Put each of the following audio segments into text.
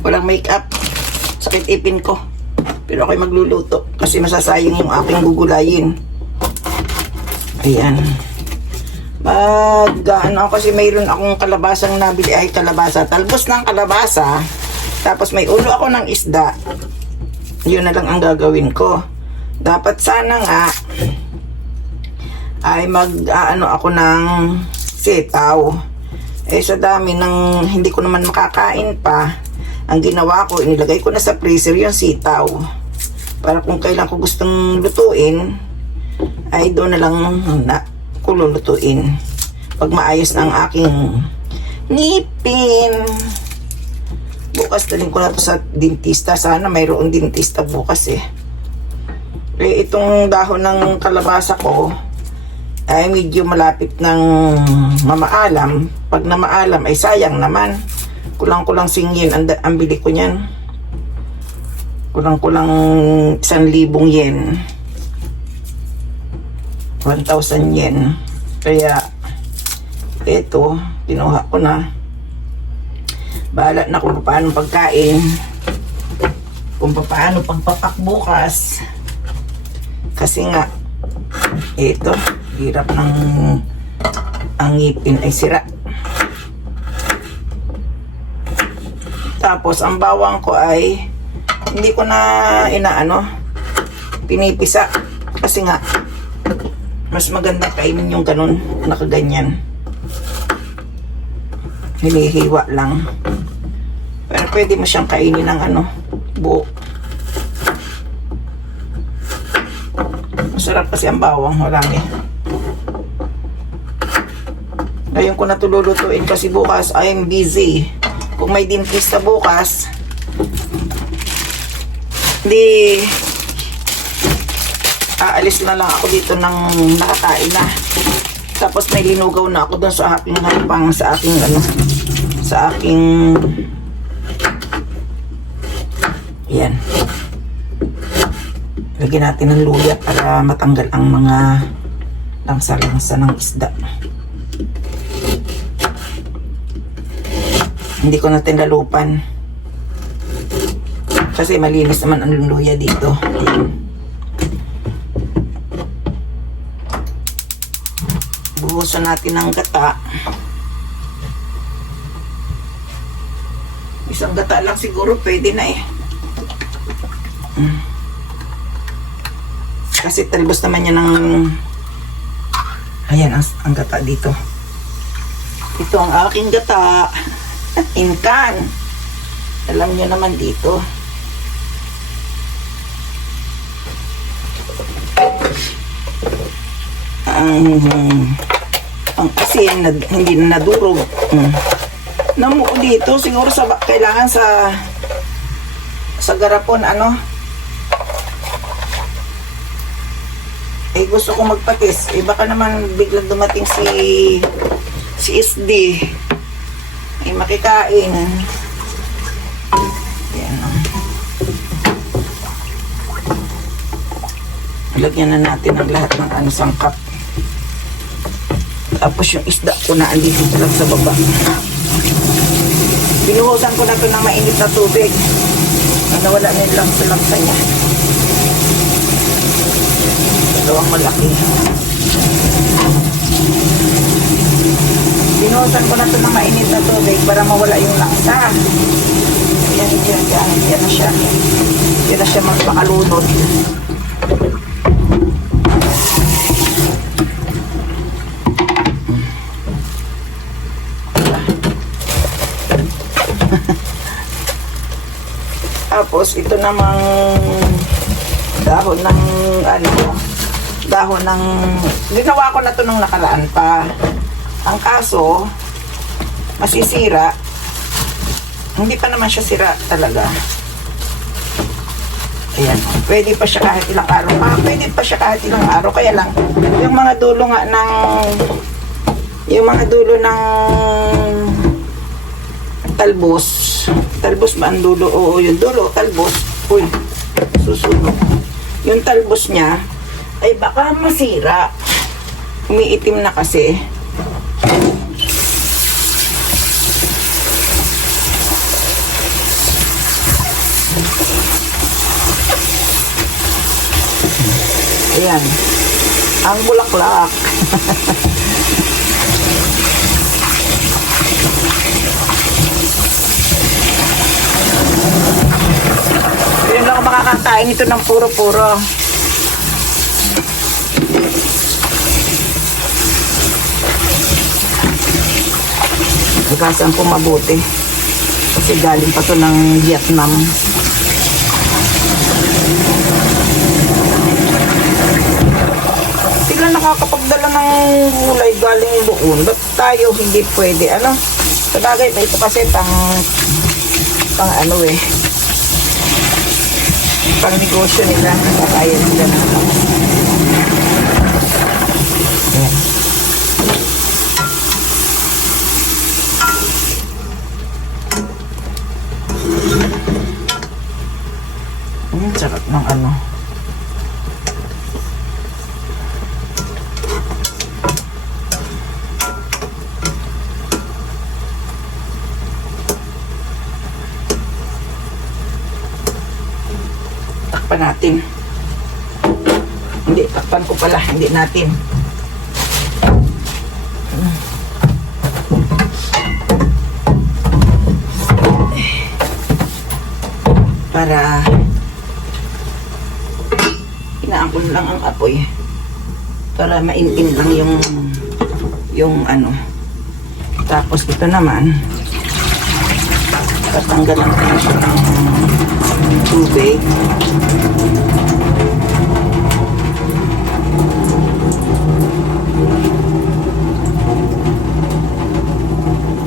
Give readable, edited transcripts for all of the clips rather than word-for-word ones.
Walang makeup. Sakit ipin ko. Pero ako'y magluluto kasi masasayang yung aking gugulayin. Ayan. Ano kasi mayroon akong kalabasang nabili, ay kalabasa. Talbos ng kalabasa. Tapos may ulo ako ng isda. Yun na lang ang gagawin ko. Dapat sana nga ay ano ako ng sitaw. Eh sa dami ng hindi ko naman makakain pa, ang ginawa ko, inilagay ko na sa freezer yung sitaw. Para kung kailan ko gustong lutuin, ay doon na lang ko lulutuin. Pag maayos na ang aking ngipin. Bukas dalhin ko na to sa dentista. Sana mayroong dentista bukas eh. Eh itong dahon ng kalabasa ko ay medyo malapit ng mamaalam. Pag na maalam ay sayang naman. Kulang-kulang singyin ang bili ko niyan. Kulang-kulang 1,000 yen. 1,000 yen. Kaya ito, kinuha ko na. Bahala na kung paano pagkain. Kung paano pagpapak bukas. Kasi nga, ito, hirap ng ang ngipin ay sira. Tapos, ang bawang ko ay hindi ko na pinipisa. Kasi nga, mas maganda kainin yung ganun, nakaganyan. Hinihiwa lang. Pero pwede mo siyang kainin ng buo. Masarap kasi ang bawang, marami. Ngayon ko na ito lulutuin kasi bukas I'm busy. Kung may dentista bukas, hindi aalis na lang ako dito ng nakakain na. Tapos may linugaw na ako doon sa aking hapang, sa aking yan. Lagyan natin ng luya para matanggal ang mga langsa-langsa ng isda. Hindi ko na tinalupan kasi malinis naman ang luya dito. Ayan. Buhusan natin ng gata. Isang gata lang siguro pwede na eh. Kasi talbos naman yan ng ayan ang gata dito. Ito ang aking gata. Inkan. Alam nyo naman dito. Ang asin hindi na nadurog. Namuo dito siguro kailangan sa garapon eh gusto ko magpatis eh baka naman biglang dumating si SD eh makikain. Yan lagyan na natin ang lahat ng sangkap. Tapos yung isda ko na andito lang sa baba. Binuhusan ko na ito ng mainit na tubig. Nawala na yung langsa niya. Dalawang malaki. Binuhusan ko na ito ng mainit na tubig para mawala yung langsa. Ayan, yan na siya. Yan na siya magpakalunod. Tapos ito namang dahon ng ginawa ko na to nung nakaraan pa. Ang kaso masisira. Hindi pa naman siya sira talaga. Ayan, pwede pa siya kahit ilang araw. Pwede pa siya kahit ilang araw. Kaya lang yung mga dulo nga ng talbos ba ang dulo? Oo, yung dulo, talbos. Uy, susunog. Yung talbos niya, ay baka masira. Umiitim na kasi. Ayan. Ang bulaklak. Yun lang ako makakakain ito ng puro-puro. Ikasan ko mabuti. Kasi galing pa to ng Vietnam. Sila nakakapagdala ng gulay galing doon. Ba't tayo hindi pwede? Ano? Sabagay, ito kasi pang ano eh. Pang negosyo nila. Kaya nila na. Ayan. Sarap ng ano. Takpan natin. Hindi, takpan ko pala. Hindi natin. Para inaangkon lang ang apoy para maintin lang yung ano. Tapos ito naman tatanggalan ko na siya ng tubig.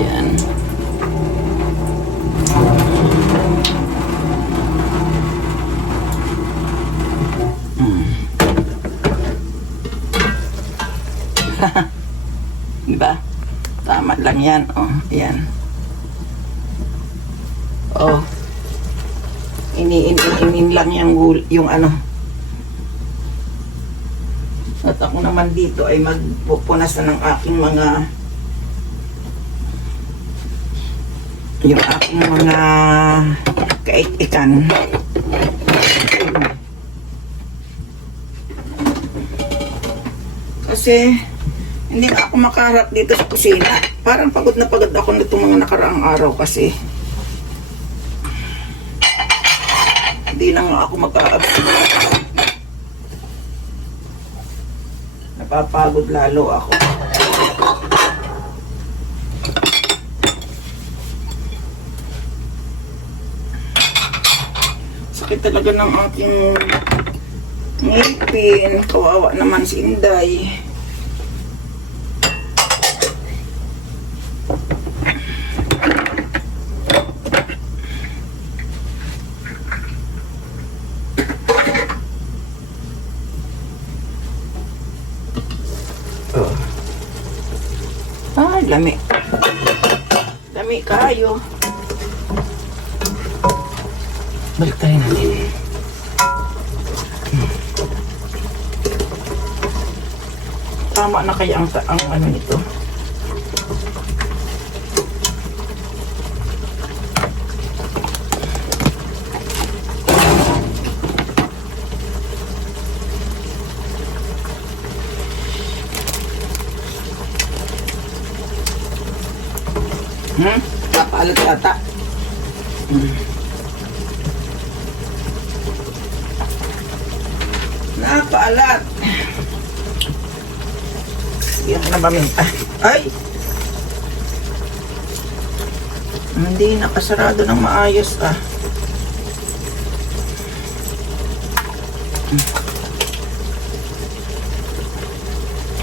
Yan. Diba? Tama lang yan. Oh, yan. Oh. Iniin lang yung ano. At ako naman dito ay magpupunas na ng aking mga kaik-ikan. Kasi hindi na ako makaharap dito sa kusina. Parang pagod na pagod ako nitong mga nakaraang araw kasi hindi na nga ako makaabot. Napapagod lalo ako. Sakit talaga ng aking ngipin. Kawawa naman si Inday. Ay, lami. Lami kayo. Balik tayo natin. Tama na kaya ang ano nito. Napaalat yata. Napaalat. Yan na paminta. Ay! Hindi nakasarado ng maayos ah.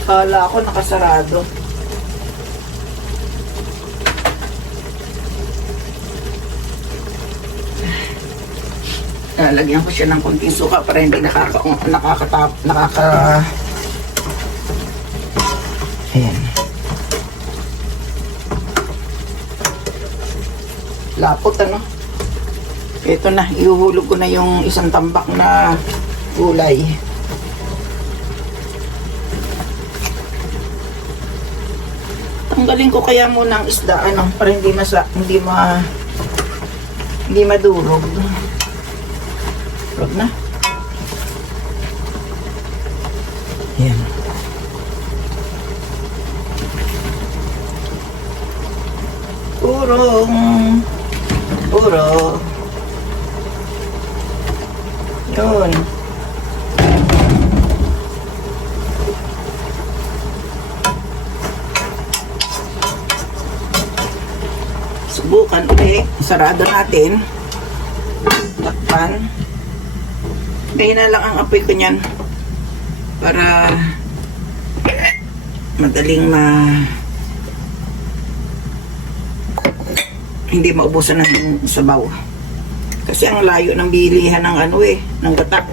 Kala ko nakasarado. Lagyan ko siya ng konting suka para hindi ayan. Lapot ano. Ito na, ihuhulog ko na yung isang tambak na gulay. Tanggalin ko kaya muna ang isda ano para hindi madurog. Wag na. Yan. Puro. Yun. Subukan ulit. Sarado natin. Takpan. Mahina lang ang apoy ko niyan. Para madaling hindi maubusan ng sabaw. Kasi ang layo ng bilihan ng ng gata.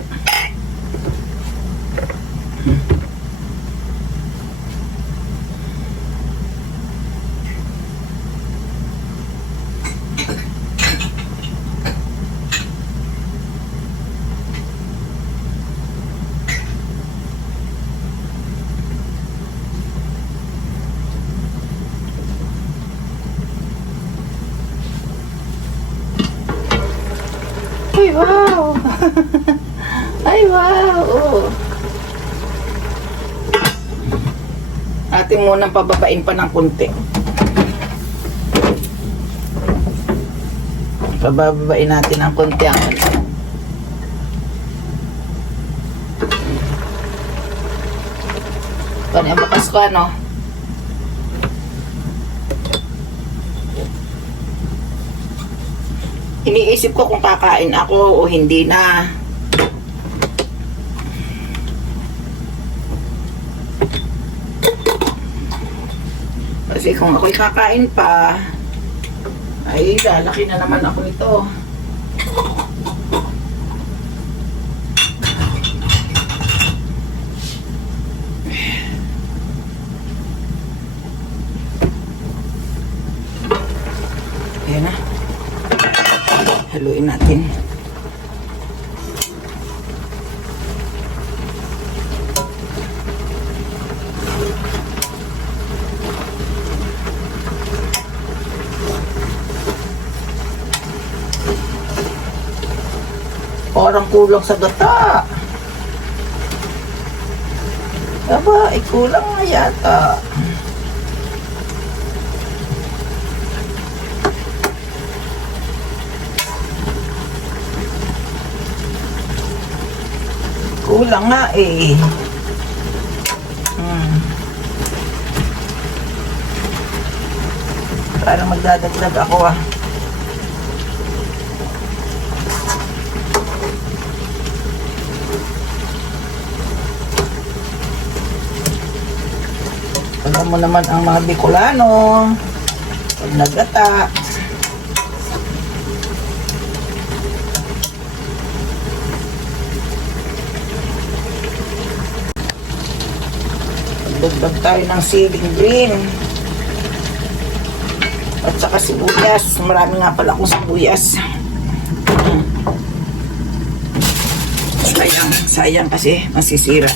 Ay, wow! Ay, wow! Oh. Atin munang pababain pa ng kunti. Pababain natin ng kunti ang Kani ang bakas ko, ano? Iniisip ko kung kakain ako o hindi na. Kasi kung ako'y kakain pa, ay lalaki na naman ako nito. Ayan na. Haluin natin. Parang kulang sa gata. Aba, kulang na yata. Kulang nga eh. Parang magdadagdag ako ah. Alam mo naman ang mga Bicolano, pag naggata, dagdag tayo ng siling green at saka sibuyas. Marami nga pala akong sibuyas. Sayang kasi masisira.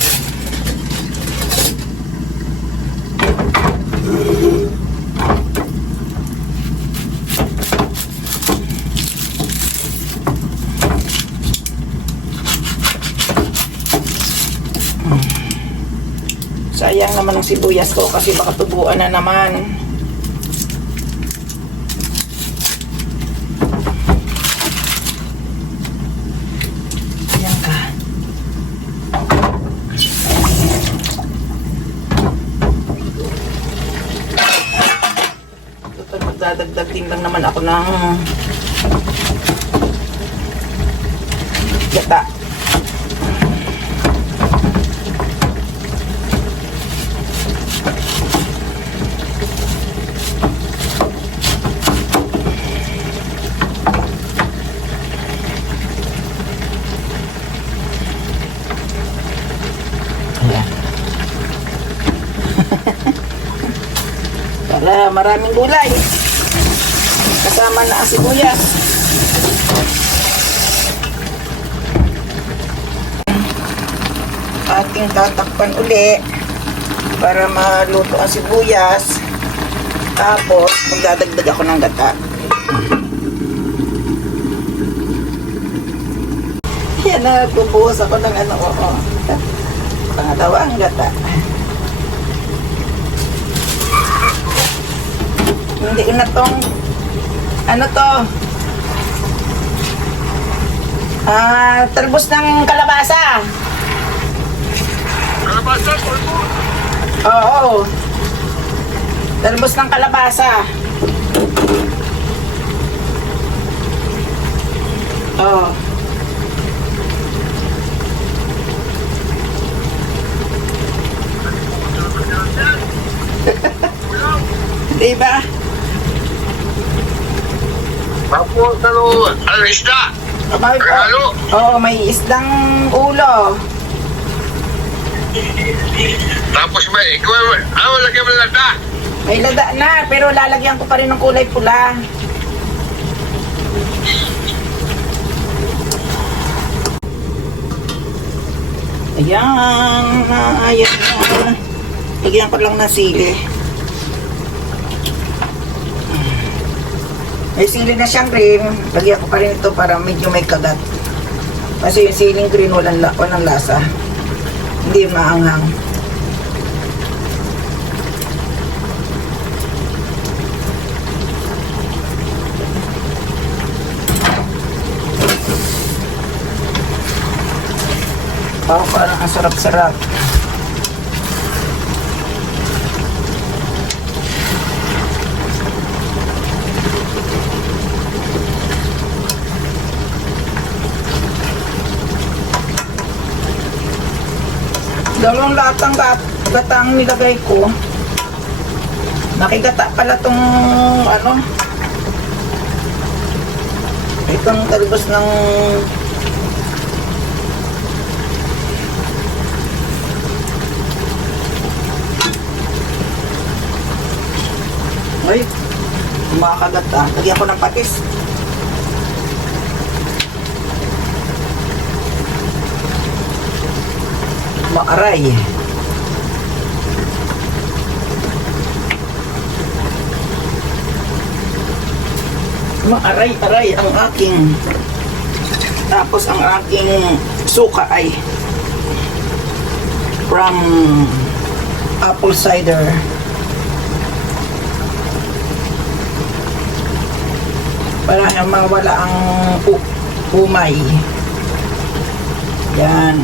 Sayang naman ang sibuyas ko kasi baka tubuan na naman. Ayan ka. Magdadagdag din lang naman ako ng gata. Para maraming gulay kasama na ang sibuyas. Ating tatakpan uli para maluto ang sibuyas. Tapos magdadagdag ako ng gata. Ayan na, bubuhos ako ng ano, oo. Pangalawang gata. Hindi ko na tong, ano to? Talbos ng kalabasa. Kalabasa, tulpo. Oo. Talbos ng kalabasa. Oo. Diba? Tapos ano isda? May, Halo. Oo, may isdang ulo. Tapos may, lagyan mo lang na. May lada na, pero lalagyan ko pa rin ng kulay pula. Ayan, ayan na. Lagyan ko lang ng sili. May sili na siyang green. Lagyan ko pa rin ito para medyo may kagat. Kasi yung siling green walang lasa. Hindi maanghang. Oh, parang ang sarap-sarap. Dalawang latang gatang nilagay ko. Nakigata pala tong ano. Itong talbos ng ay, makakagat ah. Lagyan ko ng patis. Maaray. Maaray-aray ang aking. Tapos ang aking suka ay from apple cider. Para mawala ang umay. Yan.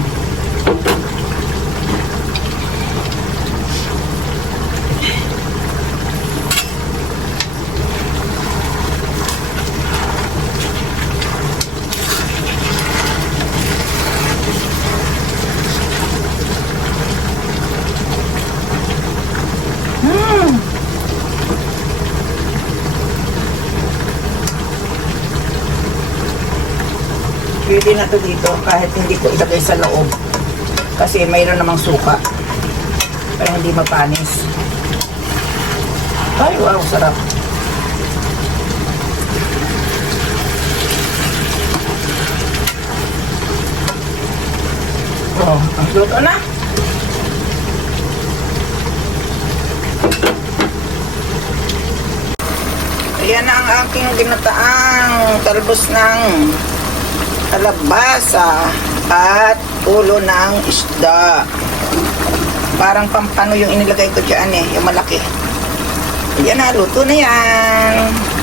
Pwede na to dito kahit hindi ko ilagay sa loob. Kasi mayroon namang suka. Para hindi mapanis. Ay, wow, sarap. Oh, ang luto na. Ayan na ang aking ginataang talbos ng kalabasa at ulo ng isda. Parang pampano yung inilagay ko dyan eh, yung malaki. Ayan na, luto na yan.